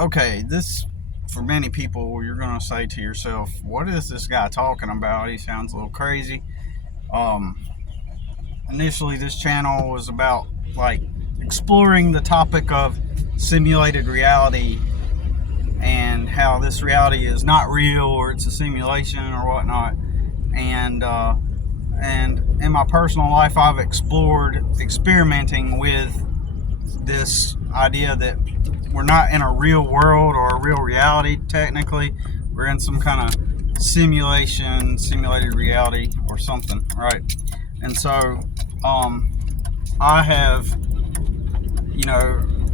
Okay, this, for many people, you're going to say to yourself, what is this guy talking about? He sounds a little crazy. Um, Initially, this channel was about like exploring the topic of simulated reality and how this reality is not real or it's a simulation or whatnot. And in my personal life, I've explored experimenting with this idea that we're not in a real world or a real reality technically. We're in some kind of simulated reality or something, right? And so I have,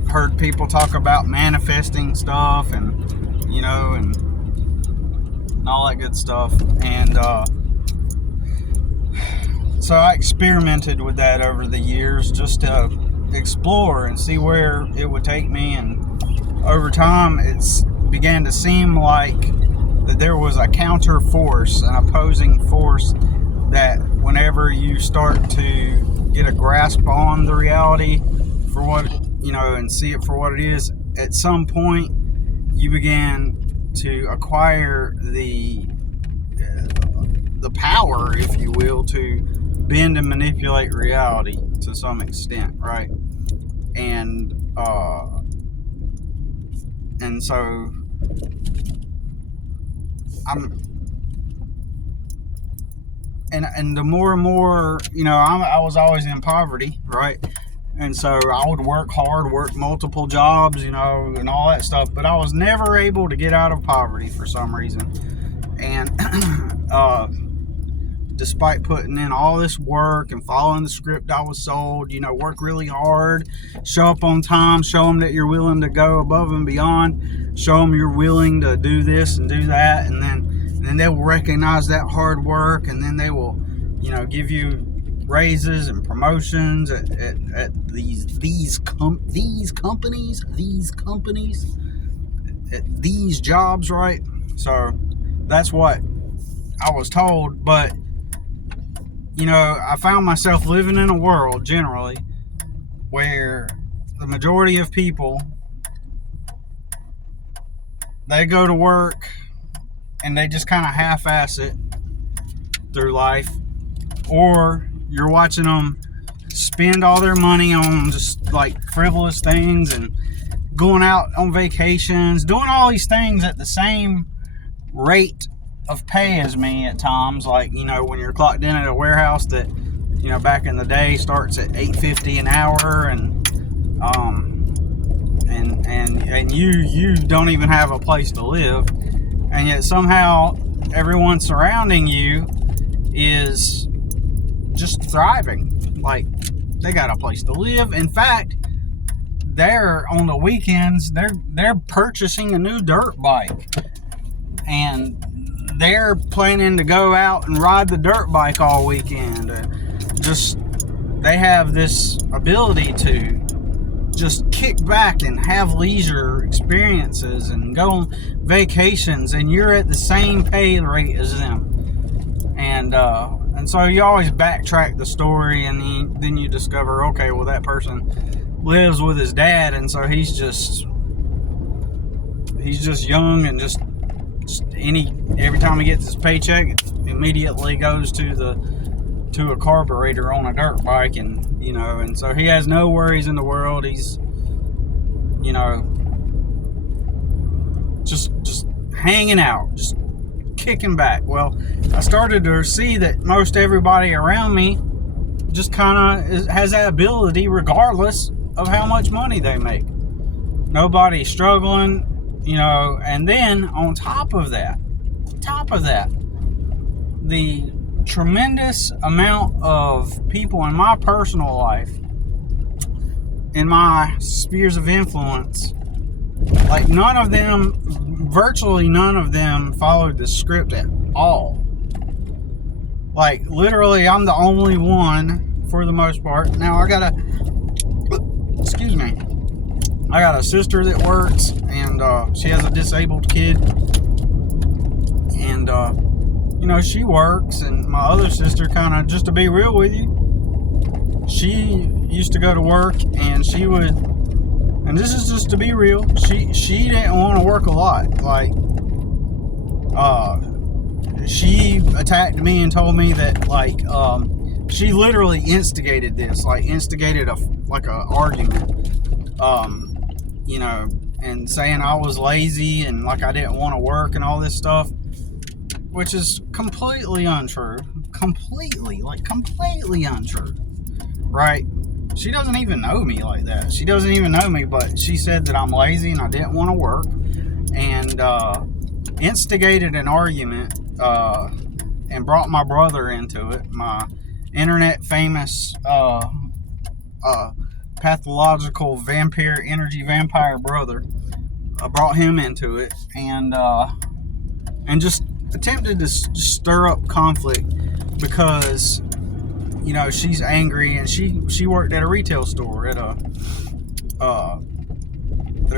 heard people talk about manifesting stuff and all that good stuff. And so I experimented with that over the years just to explore and see where it would take me. And over time, it's began to seem like that there was a counter force, an opposing force, that whenever you start to get a grasp on the reality for what, and see it for what it is, at some point you begin to acquire the power, if you will, to bend and manipulate reality to some extent, right? And so and the more and more, I was always in poverty, right? And so I would work hard, work multiple jobs, and all that stuff, but I was never able to get out of poverty for some reason. And despite putting in all this work and following the script I was sold, work really hard, show up on time, show them that you're willing to go above and beyond, show them you're willing to do this and do that, and then they will recognize that hard work, and then they will, give you raises and promotions at these companies, at these jobs, right? So that's what I was told, but I found myself living in a world generally where the majority of people, they go to work and they just kind of half-ass it through life, or you're watching them spend all their money on just like frivolous things and going out on vacations, doing all these things at the same rate of pay as me at times. Like, when you're clocked in at a warehouse that, back in the day starts at $8.50 an hour, and you don't even have a place to live, and yet somehow everyone surrounding you is just thriving. Like, they got a place to live. In fact, they're on the weekends, they're purchasing a new dirt bike, and they're planning to go out and ride the dirt bike all weekend. They have this ability to just kick back and have leisure experiences and go on vacations, and you're at the same pay rate as them. And so you always backtrack the story, and then you discover, okay, well, that person lives with his dad, and so he's just young, and just every time he gets his paycheck, it immediately goes to a carburetor on a dirt bike, and and so he has no worries in the world. He's just hanging out, just kicking back. Well, I started to see that most everybody around me just kind of has that ability regardless of how much money they make. Nobody's struggling, and then on top of that, the tremendous amount of people in my personal life, in my spheres of influence, like virtually none of them followed the script at all. Like, literally, I'm the only one for the most part. Now, I got a sister that works, and she has a disabled kid, and she works, and my other sister, kind of, just to be real with you, she used to go to work, and she would and this is just to be real, she didn't want to work a lot. Like, she attacked me and told me that, like, she literally instigated this, like instigated a argument, you know, and saying I was lazy and like I didn't want to work and all this stuff, which is completely untrue. Completely untrue, right? She doesn't even know me like that. She doesn't even know me, but she said that I'm lazy and I didn't want to work, and instigated an argument, and brought my brother into it, my internet famous pathological energy vampire brother. I brought him into it, and just attempted to stir up conflict because, you know, she's angry, and she worked at a retail store, at a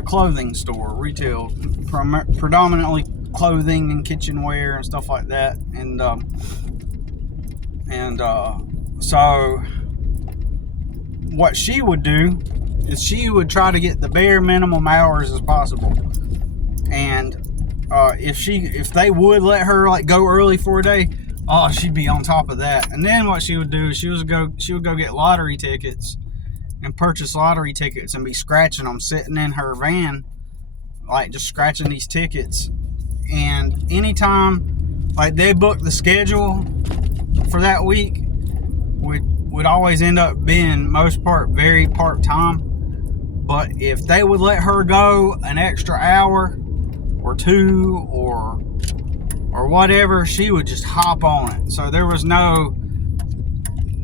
clothing store, retail, predominantly clothing and kitchenware and stuff like that, so what she would do is she would try to get the bare minimum hours as possible, and if they would let her like go early for a day, oh, she'd be on top of that. And then what she would do is she would go get lottery tickets and purchase lottery tickets and be scratching them, sitting in her van, like just scratching these tickets. And anytime like they booked the schedule for that week, would always end up being most part very part-time. But if they would let her go an extra hour or two or whatever, she would just hop on it. So there was no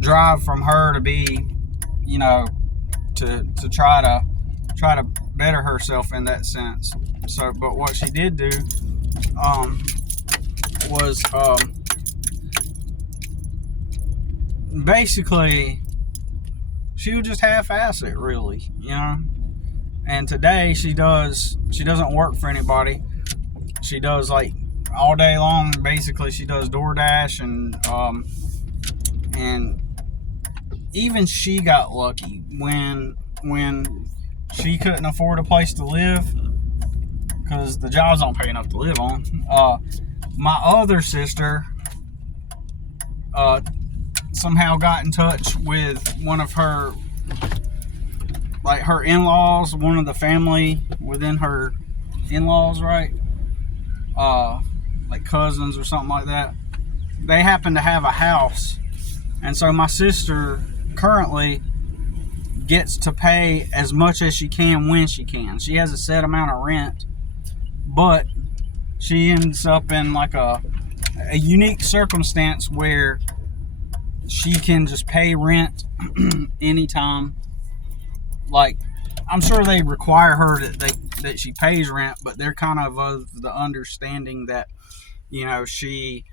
drive from her to be, you know, to try to better herself in that sense. So, but what she did do was basically she would just half-ass it, really, you know. And today she doesn't work for anybody. She does, like, all day long, basically she does DoorDash, and even she got lucky when she couldn't afford a place to live because the jobs don't pay enough to live on. My other sister somehow got in touch with one of her, like, her in-laws, one of the family within her in-laws, right? Like cousins or something like that. They happen to have a house, and so my sister currently gets to pay as much as she can when she can. She has a set amount of rent, but she ends up in like a unique circumstance where she can just pay rent anytime. Like, I'm sure they require her that she pays rent, but they're kind of the understanding that, you know, she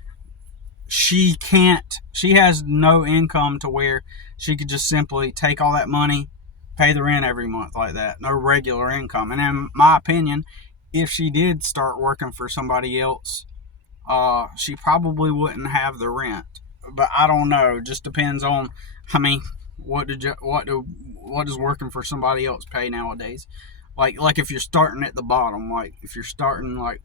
has no income to where she could just simply take all that money, pay the rent every month like that. No regular income. And in my opinion, if she did start working for somebody else, she probably wouldn't have the rent. But I don't know. It just depends on, I mean, what does working for somebody else pay nowadays? Like if you're starting at the bottom, like if you're starting like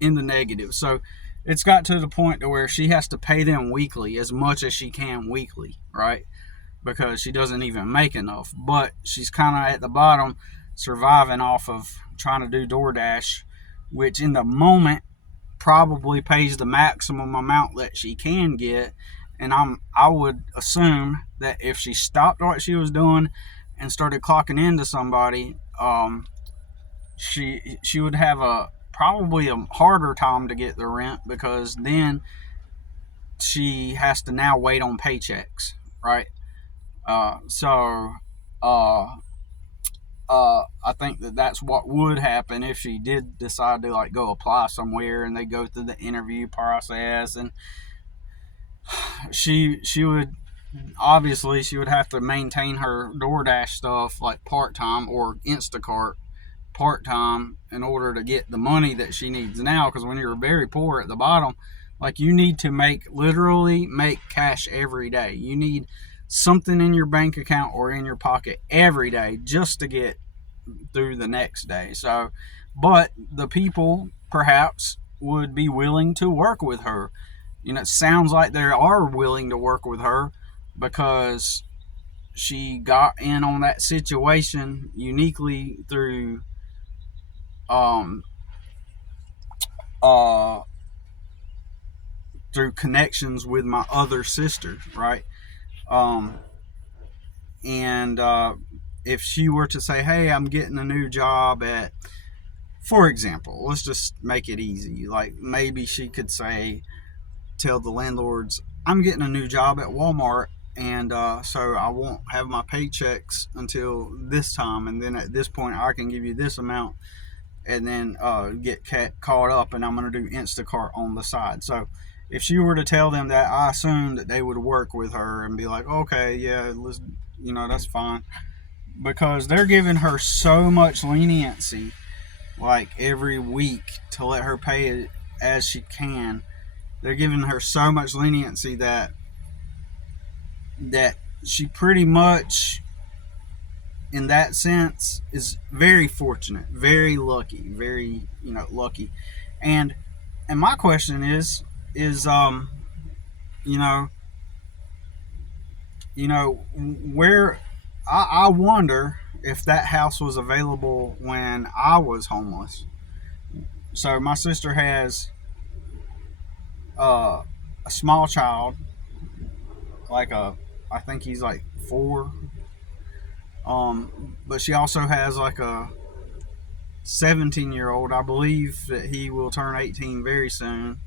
in the negative. So it's got to the point to where she has to pay them weekly, as much as she can weekly, right? Because she doesn't even make enough. But she's kind of at the bottom, surviving off of trying to do DoorDash, which in the moment probably pays the maximum amount that she can get. And I would assume that if she stopped what she was doing and started clocking into somebody, she would have probably a harder time to get the rent, because then she has to now wait on paychecks, right? I think that's what would happen if she did decide to like go apply somewhere and they go through the interview process, and she would obviously she would have to maintain her DoorDash stuff like part-time, or Instacart part-time, in order to get the money that she needs now. Because when you're very poor at the bottom, like, you need to literally make cash every day. You need something in your bank account or in your pocket every day just to get through the next day. So, but the people perhaps would be willing to work with her. It sounds like they are willing to work with her because she got in on that situation uniquely through um uh through connections with my other sister, right? um and if she were to say, hey, I'm getting a new job at, for example, let's just make it easy, like maybe she could say, tell the landlords, I'm getting a new job at Walmart, and so I won't have my paychecks until this time, and then at this point I can give you this amount, and then get caught up, and I'm going to do Instacart on the side. So if she were to tell them that, I assume that they would work with her and be like, okay, yeah, let's, that's fine, because they're giving her so much leniency, like every week, to let her pay it as she can. They're giving her so much leniency that she pretty much, in that sense, is very fortunate, very lucky, very lucky. And my question is you know where, I wonder if that house was available when I was homeless. So my sister has a small child, like I think he's like 4. But she also has like a 17-year-old, I believe that he will turn 18 very soon.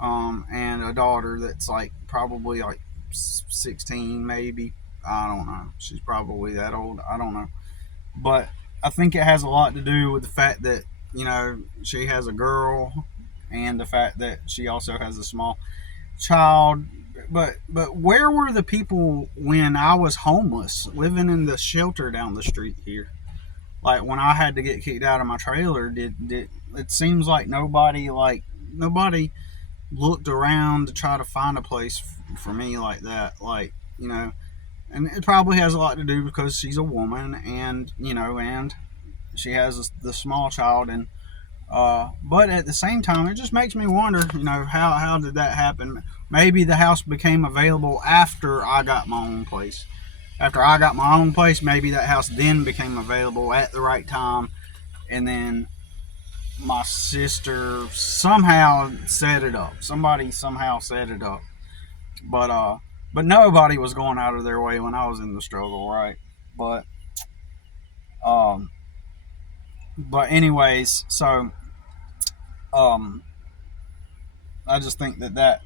And a daughter that's like probably like 16, maybe. I don't know. She's probably that old. I don't know. But I think it has a lot to do with the fact that, she has a girl, and the fact that she also has a small child. But where were the people when I was homeless, living in the shelter down the street here? Like when I had to get kicked out of my trailer, did it seems like nobody looked around to try to find a place for me like that, and it probably has a lot to do because she's a woman, and and she has the small child, and but at the same time, it just makes me wonder, how did that happen? Maybe the house became available after I got my own place. After I got my own place, maybe that house then became available at the right time, and then my sister somehow set it up. Somebody somehow set it up, but nobody was going out of their way when I was in the struggle, right? But um, but anyways, so um, I just think that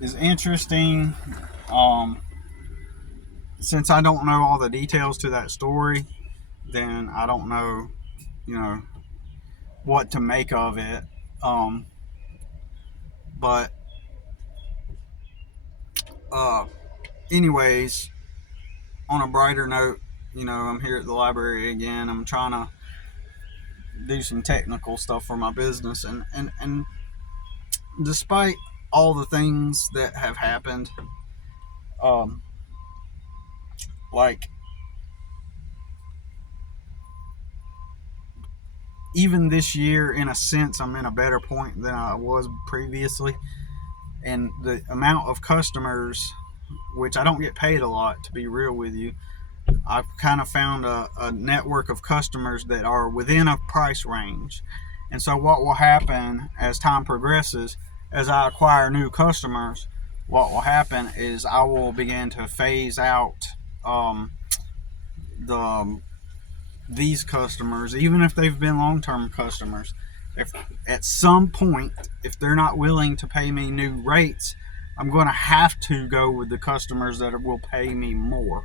is interesting. Um, since I don't know all the details to that story, then I don't know, you know, what to make of it. Um, but uh, anyways, on a brighter note, I'm here at the library again. I'm trying to do some technical stuff for my business, and despite all the things that have happened, um, like even this year, in a sense, I'm in a better point than I was previously. And the amount of customers, which I don't get paid a lot, to be real with you, I've kind of found a network of customers that are within a price range. And so, what will happen as time progresses, as I acquire new customers, what will happen is I will begin to phase out the these customers, even if they've been long-term customers. If at some point, if they're not willing to pay me new rates, I'm going to have to go with the customers that will pay me more.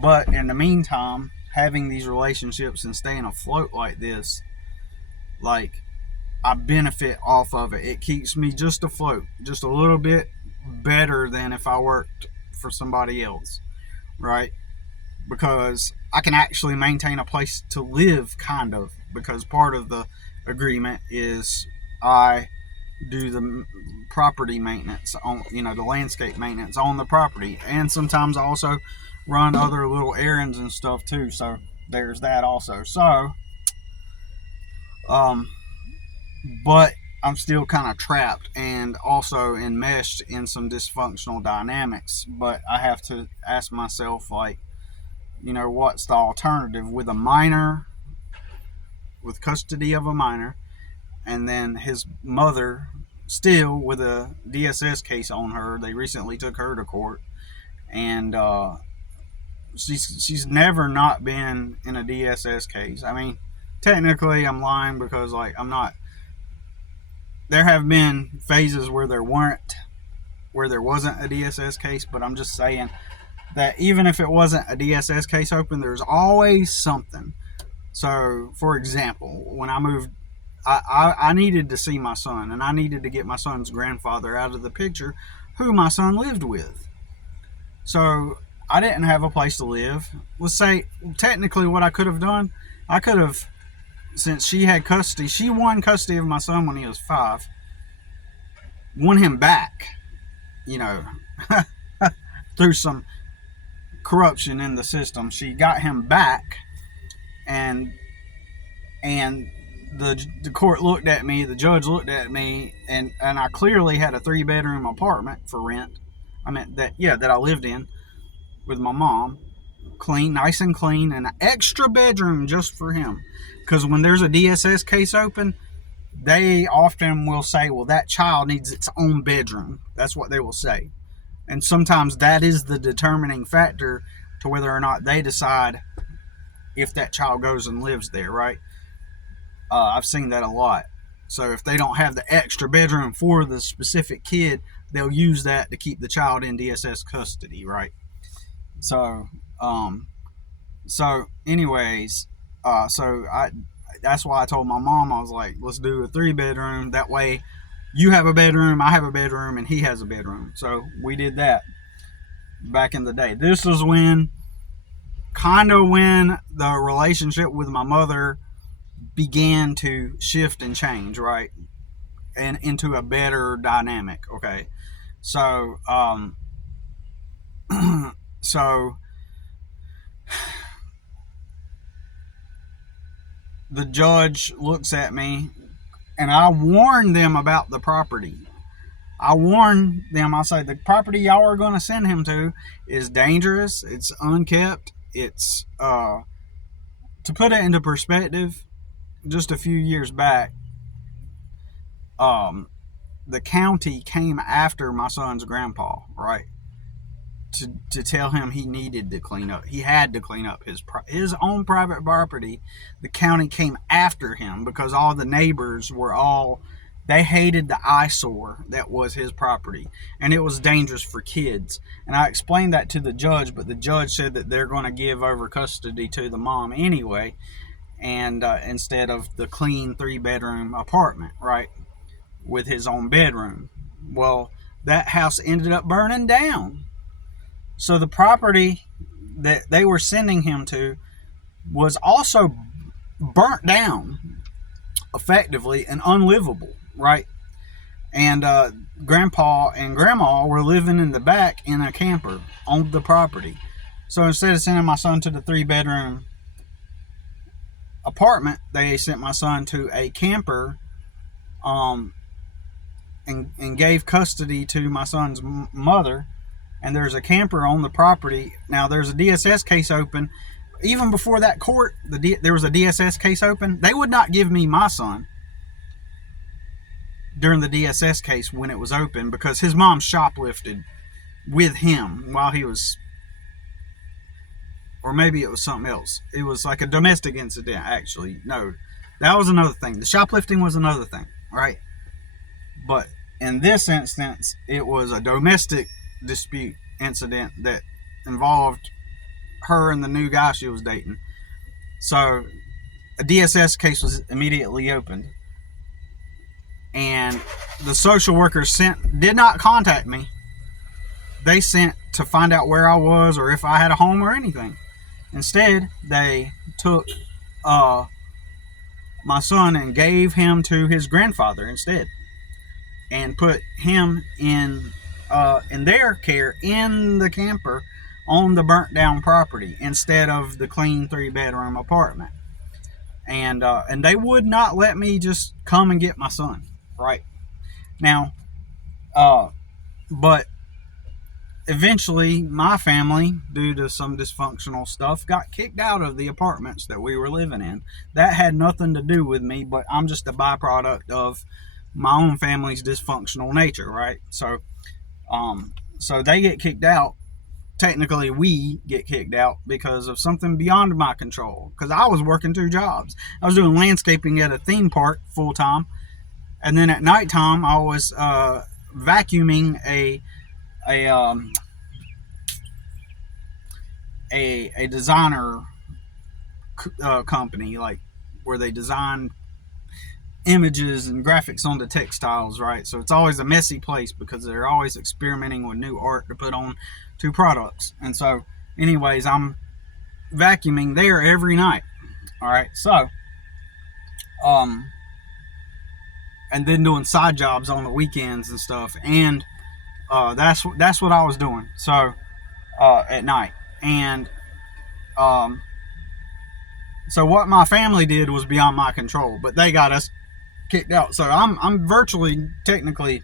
But in the meantime, having these relationships and staying afloat like this, like, I benefit off of it. It keeps me just afloat, just a little bit better than if I worked for somebody else, right? Because I can actually maintain a place to live, kind of, because part of the agreement is I do the property maintenance on, the landscape maintenance on the property, and sometimes I also run other little errands and stuff too. So there's that also. So, but I'm still kind of trapped and also enmeshed in some dysfunctional dynamics. But I have to ask myself, like, what's the alternative with a minor, with custody of a minor, and then his mother still with a DSS case on her. They recently took her to court, and she's never not been in a DSS case. I mean, technically, I'm lying because I'm not. There have been phases where there wasn't a DSS case, but I'm just saying that even if it wasn't a DSS case open, there's always something. So, for example, when I moved, I needed to see my son, and I needed to get my son's grandfather out of the picture, who my son lived with. So, I didn't have a place to live. Let's say, technically, what I could have done, I could have, since she had custody, she won custody of my son when he was 5, won him back, through some corruption in the system. She got him back, and the court looked at me, the judge looked at me, and I clearly had a 3-bedroom apartment for rent. I meant that I lived in with my mom, clean, nice and clean, and an extra bedroom just for him. Because when there's a DSS case open, they often will say, well, that child needs its own bedroom. That's what they will say. And sometimes that is the determining factor to whether or not they decide if that child goes and lives there, right? I've seen that a lot. So if they don't have the extra bedroom for the specific kid, they'll use that to keep the child in DSS custody, right? So, anyways, that's why I told my mom, I was like, let's do a 3-bedroom. That way you have a bedroom, I have a bedroom, and he has a bedroom. So we did that back in the day. This was when the relationship with my mother began to shift and change, right? And into a better dynamic, okay? So, the judge looks at me, and I warn them about the property. I warn them, I say, the property y'all are going to send him to is dangerous, it's unkept, it's, to put it into perspective, just a few years back, the county came after my son's grandpa, right? To tell him he needed to clean up. He had to clean up his own private property. The county came after him because all the neighbors they hated the eyesore that was his property, and it was dangerous for kids. And I explained that to the judge, but the judge said that they're going to give over custody to the mom anyway, and instead of the clean 3-bedroom apartment, right, with his own bedroom. Well, that house ended up burning down. So the property that they were sending him to was also burnt down, effectively, and unlivable, right? And Grandpa and Grandma were living in the back in a camper on the property. So instead of sending my son to the 3-bedroom apartment, they sent my son to a camper, and gave custody to my son's mother. And there's a camper on the property. Now, there's a DSS case open. Even before that court, there was a DSS case open. They would not give me my son during the DSS case when it was open because his mom shoplifted with him while he was, or maybe it was something else. It was like a domestic incident, actually. No, that was another thing. The shoplifting was another thing, right? But in this instance, it was a domestic dispute incident that involved her and the new guy she was dating. So a DSS case was immediately opened, and the social workers did not contact me. They sent to find out where I was or if I had a home or anything. Instead, they took my son and gave him to his grandfather instead, and put him in their care in the camper on the burnt down property instead of the clean 3-bedroom apartment. And they would not let me just come and get my son. Right now, but eventually my family, due to some dysfunctional stuff, got kicked out of the apartments that we were living in. That had nothing to do with me, but I'm just a byproduct of my own family's dysfunctional nature, right? So they get kicked out. Technically, we get kicked out because of something beyond my control, because I was working 2 jobs. I was doing landscaping at a theme park full time, and then at nighttime I was vacuuming a designer company, like where they design images and graphics on the textiles, right? So it's always a messy place because they're always experimenting with new art to put on to products. And so anyways, I'm vacuuming there every night. All right, so and then doing side jobs on the weekends and stuff, and that's what I was doing. So at night, and so what my family did was beyond my control, but they got us kicked out. So I'm virtually, technically,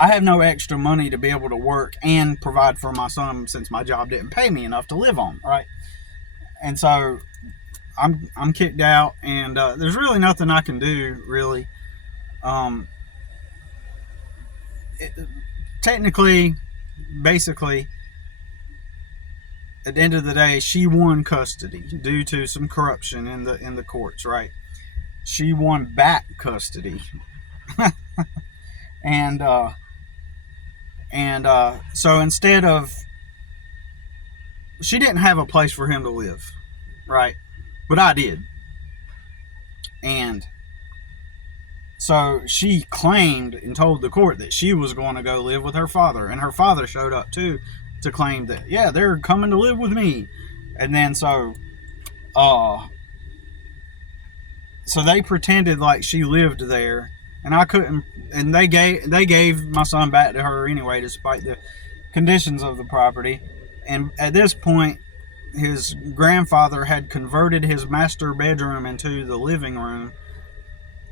I have no extra money to be able to work and provide for my son, since my job didn't pay me enough to live on, right? And so I'm kicked out, and there's really nothing I can do, really. Technically, basically, at the end of the day, she won custody due to some corruption in the courts, right? She won back custody. and so instead of, she didn't have a place for him to live, right? But I did. And so she claimed and told the court that she was going to go live with her father, and her father showed up too to claim that, yeah, they're coming to live with me. And then so they pretended like she lived there, and I couldn't, and they gave my son back to her anyway, despite the conditions of the property. And at this point, his grandfather had converted his master bedroom into the living room,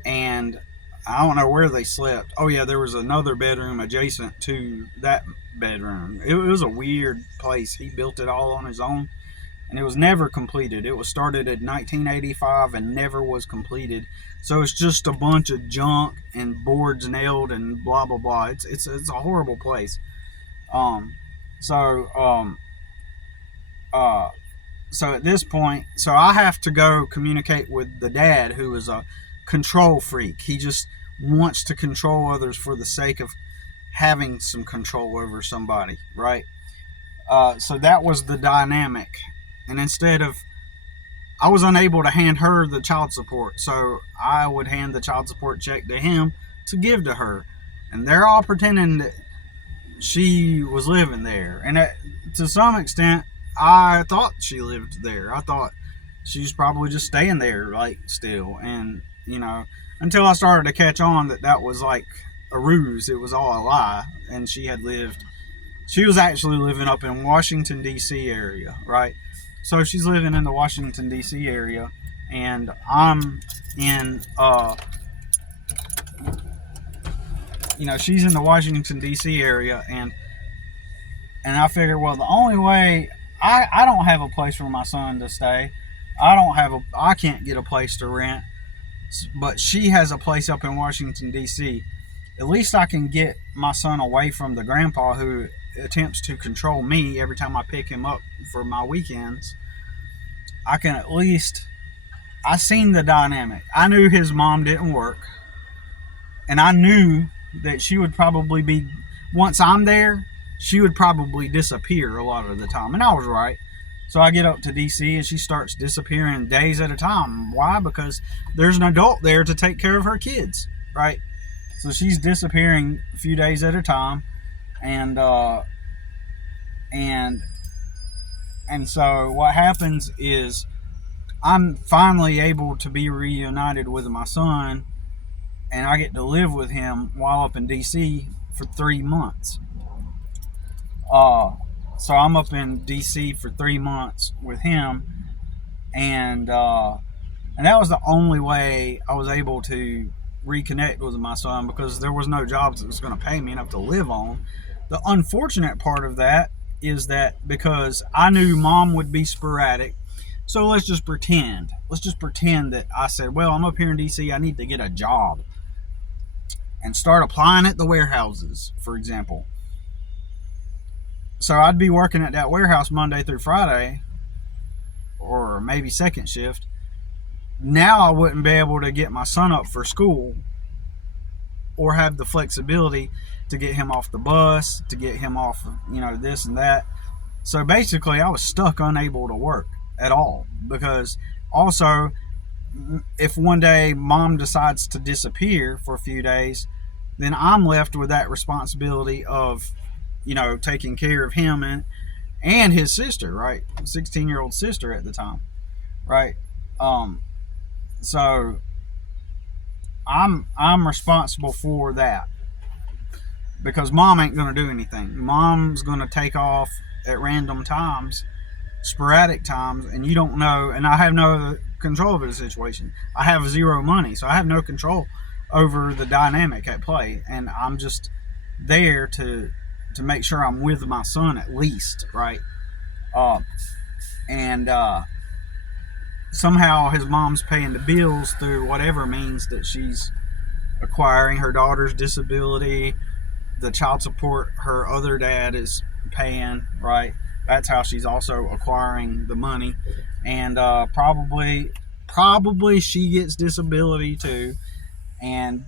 and I don't know where they slept. Oh yeah, there was another bedroom adjacent to that bedroom. It was a weird place. He built it all on his own, and it was never completed. It was started in 1985 and never was completed. So it's just a bunch of junk and boards nailed and blah blah blah. It's a horrible place. So at this point, so I have to go communicate with the dad, who is a control freak. He just wants to control others for the sake of having some control over somebody, right? So that was the dynamic. And instead of, I was unable to hand her the child support, so I would hand the child support check to him to give to her. And they're all pretending that she was living there. And to some extent, I thought she lived there. I thought she was probably just staying there, like, still. And, you know, until I started to catch on that was like a ruse. It was all a lie. And she was actually living up in Washington, D.C. area, right? So she's living in the Washington, D.C. area, and I'm in, she's in the Washington, D.C. area, and I figured, well, the only way, I don't have a place for my son to stay. I can't get a place to rent, but she has a place up in Washington, D.C. At least I can get my son away from the grandpa who attempts to control me every time I pick him up for my weekends. I can at least, I seen the dynamic. I knew his mom didn't work, and I knew that she would probably be, once I'm there, she would probably disappear a lot of the time. And I was right. So I get up to DC and she starts disappearing days at a time. Why? Because there's an adult there to take care of her kids, right? So she's disappearing a few days at a time. And so what happens is I'm finally able to be reunited with my son, and I get to live with him while up in DC for 3 months. So I'm up in DC for 3 months with him, and that was the only way I was able to reconnect with my son, because there was no jobs that was going to pay me enough to live on. The unfortunate part of that is that because I knew mom would be sporadic, so let's just pretend that I said, well, I'm up here in DC, I need to get a job, and start applying at the warehouses, for example. So I'd be working at that warehouse Monday through Friday, or maybe second shift. Now I wouldn't be able to get my son up for school, or have the flexibility to get him off the bus, to get him off, this and that. So basically, I was stuck, unable to work at all. Because also, if one day mom decides to disappear for a few days, then I'm left with that responsibility of, taking care of him and his sister, right? 16-year-old sister at the time, right? So I'm responsible for that, because mom ain't gonna do anything. Mom's gonna take off at random times, sporadic times, and you don't know. And I have no control over the situation. I have zero money, so I have no control over the dynamic at play, and I'm just there to make sure I'm with my son at least, right? And somehow his mom's paying the bills through whatever means that she's acquiring. Her daughter's disability, the child support her other dad is paying, right? That's how she's also acquiring the money. And probably she gets disability too, and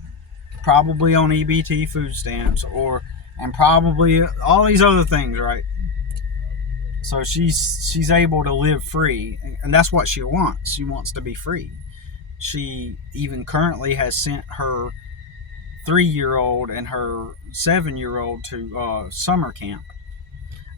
probably on EBT food stamps, and probably all these other things, right? So she's able to live free, and that's what she wants. She wants to be free. She even currently has sent her 3-year-old and her 7-year-old to summer camp.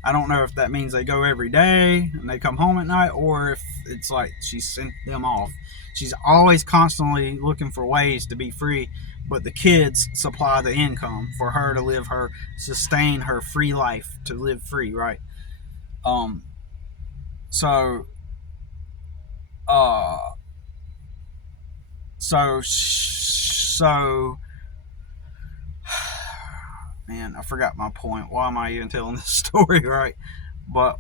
I don't know if that means they go every day and they come home at night, or if it's like she sent them off. She's always constantly looking for ways to be free, but the kids supply the income for her to sustain her free life, to live free, right? So man, I forgot my point. Why am I even telling this story, right? But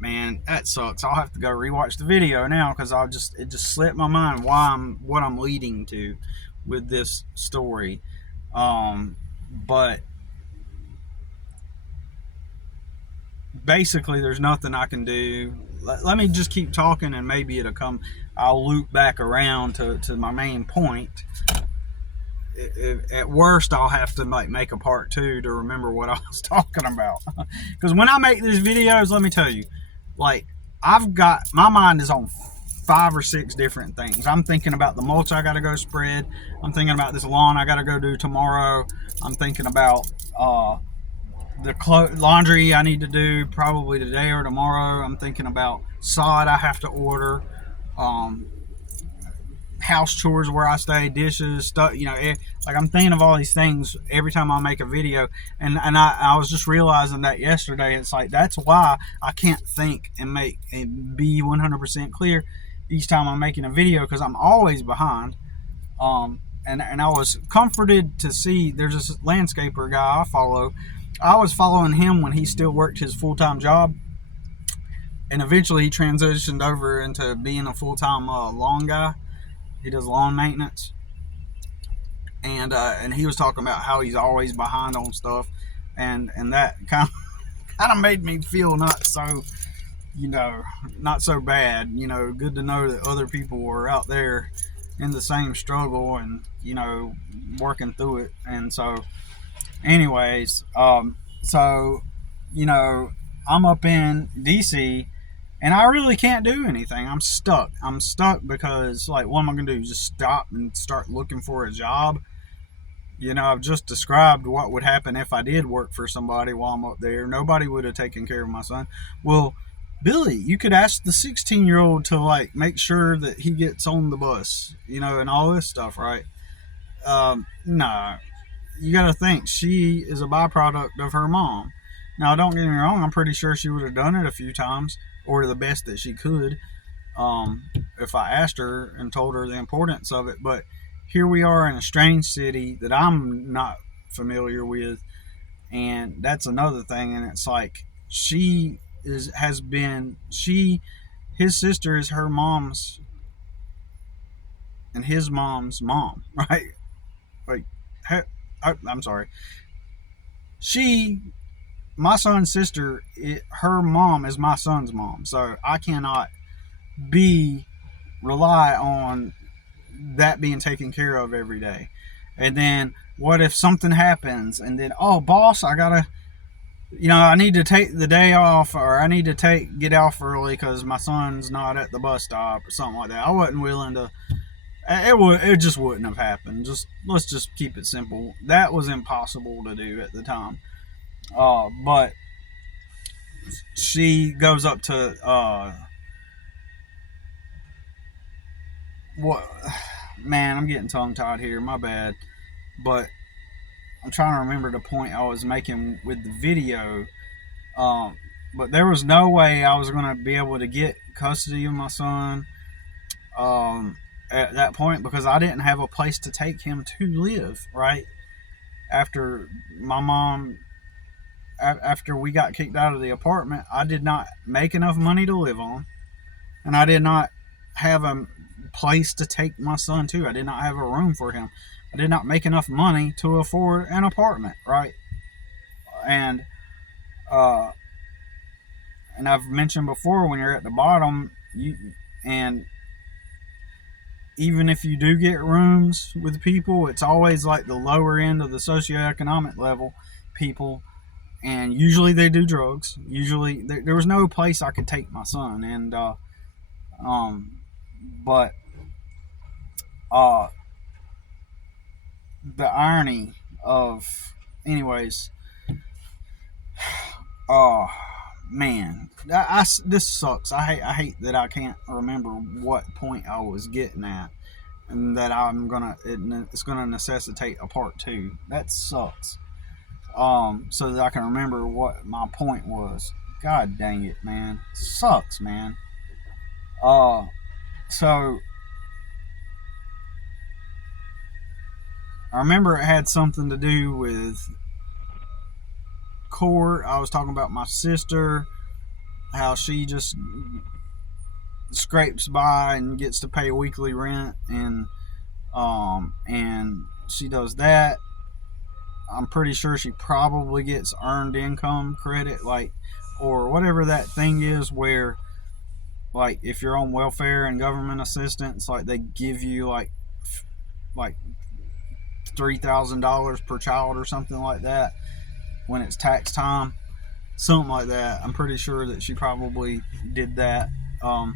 man, that sucks. I'll have to go rewatch the video now, because it just slipped my mind what I'm leading to with this story. But basically, there's nothing I can do. Let me just keep talking, and maybe I'll loop back around to my main point. At worst, I'll have to make a part 2 to remember what I was talking about. Because when I make these videos, let me tell you, like, my mind is on 5 or 6 different things. I'm thinking about the mulch I gotta go spread. I'm thinking about this lawn I gotta go do tomorrow. I'm thinking about the laundry I need to do probably today or tomorrow. I'm thinking about sod I have to order, house chores where I stay, dishes, stuff, like I'm thinking of all these things every time I make a video. And I was just realizing that yesterday. It's like, that's why I can't think and be 100% clear each time I'm making a video, because I'm always behind. And I was comforted to see there's this landscaper guy I follow. I was following him when he still worked his full-time job, and eventually he transitioned over into being a full-time lawn guy. He does lawn maintenance, and he was talking about how he's always behind on stuff, and that kind of made me feel not so bad. Good to know that other people were out there in the same struggle and working through it. And so anyways, I'm up in DC, and I really can't do anything. I'm stuck because, like, what am I gonna do? Just stop and start looking for a job? I've just described what would happen if I did work for somebody while I'm up there. Nobody would have taken care of my son. Well, Billy, you could ask the 16-year-old to, like, make sure that he gets on the bus, and all this stuff, right? No. You got to think, she is a byproduct of her mom. Now, don't get me wrong, I'm pretty sure she would have done it a few times, or the best that she could, if I asked her and told her the importance of it. But here we are in a strange city that I'm not familiar with, and that's another thing. And it's like his sister is her mom's and his mom's mom, right? Like, I'm sorry. My son's sister, her mom is my son's mom, so I cannot rely on that being taken care of every day. And then what if something happens, and then, oh, boss, I need to take the day off, or I need to get off early because my son's not at the bus stop or something like that. I wasn't willing to. It just wouldn't have happened. Let's just keep it simple. That was impossible to do at the time. But she goes up to what? Man, I'm getting tongue tied here. My bad. But I'm trying to remember the point I was making with the video. But there was no way I was going to be able to get custody of my son at that point, because I didn't have a place to take him to live, right? After we got kicked out of the apartment, I did not make enough money to live on, and I did not have a place to take my son to. I did not have a room for him. I did not make enough money to afford an apartment, right? And I've mentioned before, when you're at the bottom, and even if you do get rooms with people, it's always like the lower end of the socioeconomic level people, and usually they do drugs. Usually there was no place I could take my son, and but the irony of, anyways, man, this sucks. I hate that I can't remember what point I was getting at, and that it's gonna necessitate a part 2. That sucks. So that I can remember what my point was. God dang it, man. Sucks, man. So I remember it had something to do with court. I was talking about my sister, how she just scrapes by and gets to pay weekly rent, and she does that. I'm pretty sure she probably gets earned income credit, like, or whatever that thing is, where, like, if you're on welfare and government assistance, like, they give you like $3,000 per child or something like that when it's tax time, something like that. I'm pretty sure that she probably did that, and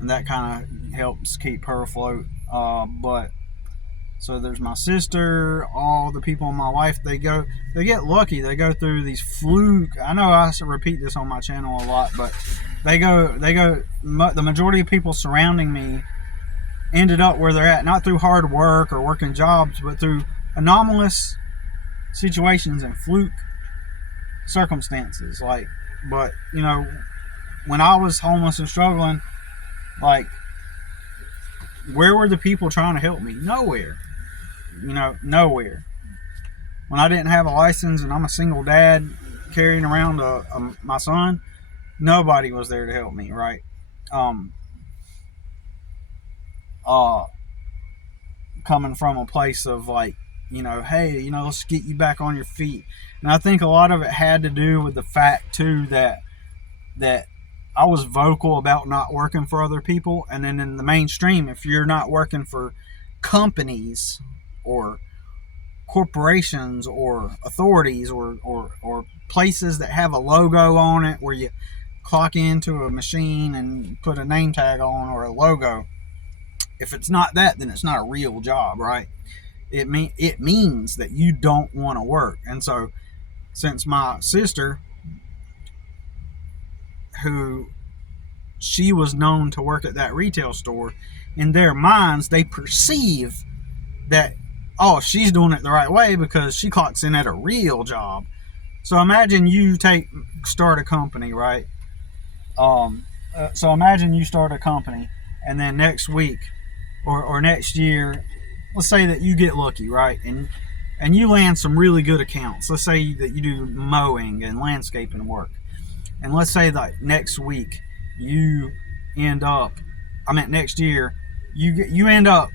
that kind of helps keep her afloat. But so there's my sister, all the people in my life. They get lucky. They go through these fluke. I know I repeat this on my channel a lot, but they go. The majority of people surrounding me ended up where they're at, not through hard work or working jobs, but through anomalous situations and fluke circumstances. Like, but when I was homeless and struggling, like, where were the people trying to help me? Nowhere. Nowhere. When I didn't have a license and I'm a single dad carrying around my son, nobody was there to help me, right? Coming from a place of, like, hey, let's get you back on your feet. And I think a lot of it had to do with the fact too that I was vocal about not working for other people. And then in the mainstream, if you're not working for companies or corporations or authorities or places that have a logo on it, where you clock into a machine and put a name tag on, or a logo, if it's not that, then it's not a real job, right? It means that you don't want to work. And so, since my sister, she was known to work at that retail store, in their minds, they perceive that, oh, she's doing it the right way because she clocks in at a real job. So imagine you start a company, right? So imagine you start a company, and then next week or next year, let's say that you get lucky, right? And you land some really good accounts. Let's say that you do mowing and landscaping work. And let's say that next week you end up, next year, you end up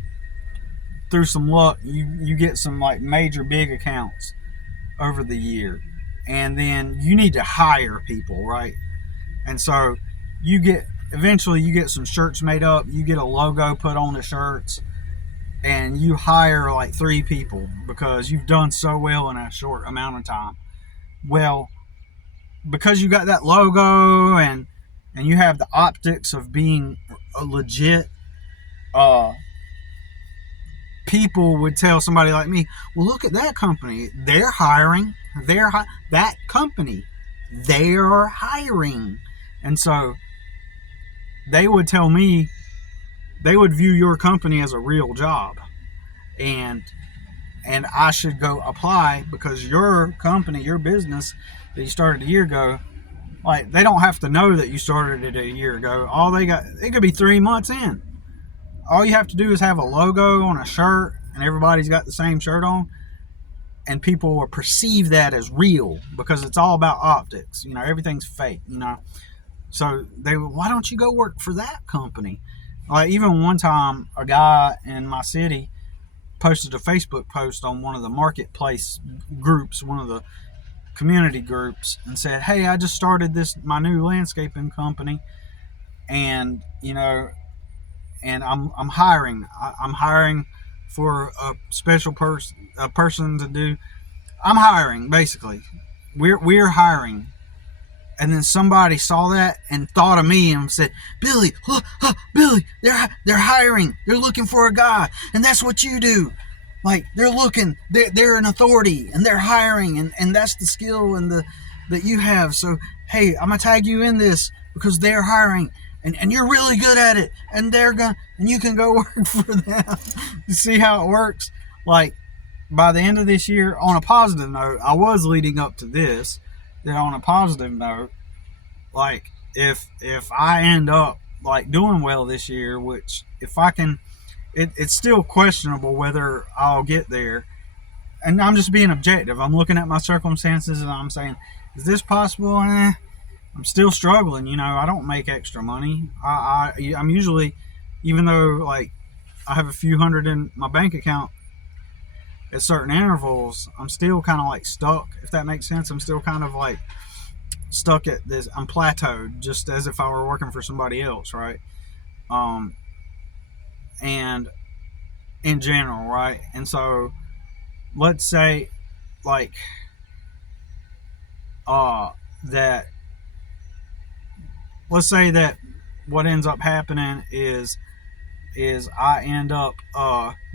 through some luck, you get some like major big accounts over the year. And then you need to hire people, right? And so eventually you get some shirts made up, you get a logo put on the shirts, and you hire like 3 people because you've done so well in a short amount of time. Well, because you got that logo and you have the optics of being a legit, people would tell somebody like me, well, look at that company, they're hiring, that company, they're hiring. And so they would tell me, they would view your company as a real job, and I should go apply because your company, your business that you started a year ago, like, they don't have to know that you started it a year ago. It could be 3 months in. All you have to do is have a logo on a shirt, and everybody's got the same shirt on, and people will perceive that as real because it's all about optics. Everything's fake. So why don't you go work for that company? Like, even one time, a guy in my city posted a Facebook post on one of the marketplace groups, one of the community groups, and said, hey, I just started my new landscaping company, and and I'm hiring. I'm hiring for a special person to do. I'm hiring, basically. We're hiring. And then somebody saw that and thought of me and said, Billy, Billy, they're hiring. They're looking for a guy, and that's what you do. Like, they're an authority, and they're hiring, and that's the skill that you have. So, hey, I'm gonna tag you in this because they're hiring, and you're really good at it, and you can go work for them. You see how it works? Like, by the end of this year, on a positive note, I was leading up to this, that on a positive note, like, if I end up like doing well this year, which if I can, it's still questionable whether I'll get there. And I'm just being objective. I'm looking at my circumstances and I'm saying, is this possible? I'm still struggling. I don't make extra money. I'm usually, even though like I have a few hundred in my bank account at certain intervals, I'm still kind of like stuck, if that makes sense. I'm still kind of like stuck at this. I'm plateaued, just as if I were working for somebody else, right? And in general, right? And so let's say like that let's say that what ends up happening is I end up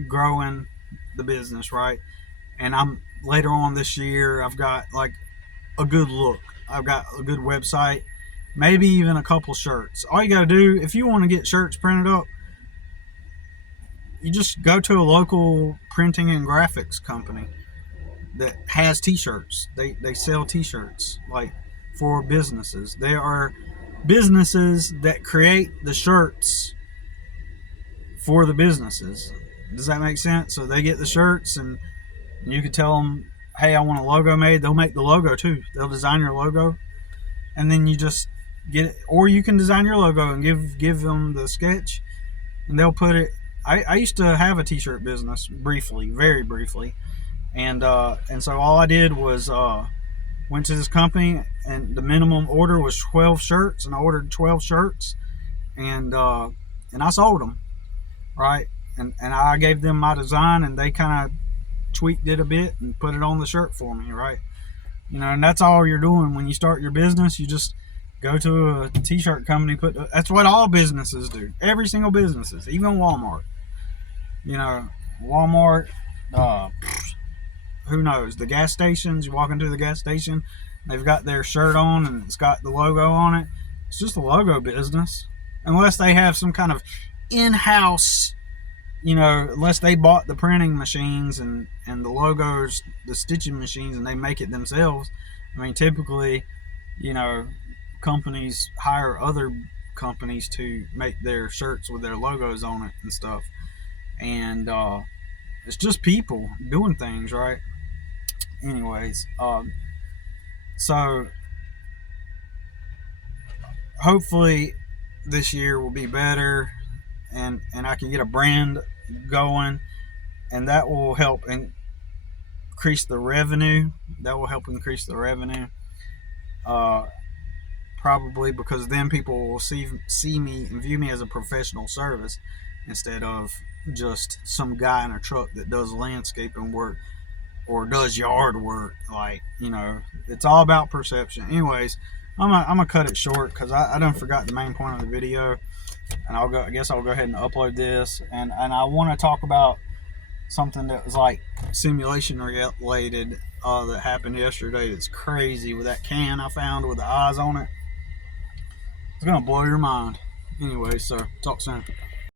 growing the business, right? And I'm later on this year, I've got like a good look. I've got a good website, maybe even a couple shirts. All you got to do, if you want to get shirts printed up, you just go to a local printing and graphics company that has t-shirts. They sell t-shirts like for businesses. There are businesses that create the shirts for the businesses. Does that make sense? So they get the shirts, and you can tell them, hey, I want a logo made. They'll make the logo too. They'll design your logo, and then you just get it. Or you can design your logo and give them the sketch, and they'll put it. I used to have a t-shirt business briefly, very briefly, and so all I did was went to this company, and the minimum order was 12 shirts, and I ordered 12 shirts, and I sold them, right? And I gave them my design, and they kind of tweaked it a bit and put it on the shirt for me, right? And that's all you're doing when you start your business. You just go to a t-shirt company, that's what all businesses do. Every single businesses, even Walmart. Walmart, who knows? The gas stations, you walk into the gas station, they've got their shirt on and it's got the logo on it. It's just a logo business. Unless they have some kind of in-house, unless they bought the printing machines and the logos, the stitching machines, and they make it themselves, I mean, typically, you know, companies hire other companies to make their shirts with their logos on it and stuff. And it's just people doing things, right? Anyways, so hopefully this year will be better, and I can get a brand going, and that will help increase the revenue. That will help increase the revenue. Uh, Probably because then people will see me and view me as a professional service instead of just some guy in a truck that does landscaping work or does yard work. Like, you know, it's all about perception. Anyways, I'm gonna cut it short because I done forgot the main point of the video, and I guess I'll go ahead and upload this, and I want to talk about something that was like simulation related that happened yesterday. It's crazy with that can I found with the eyes on it. It's gonna blow your mind. Anyway, so talk soon.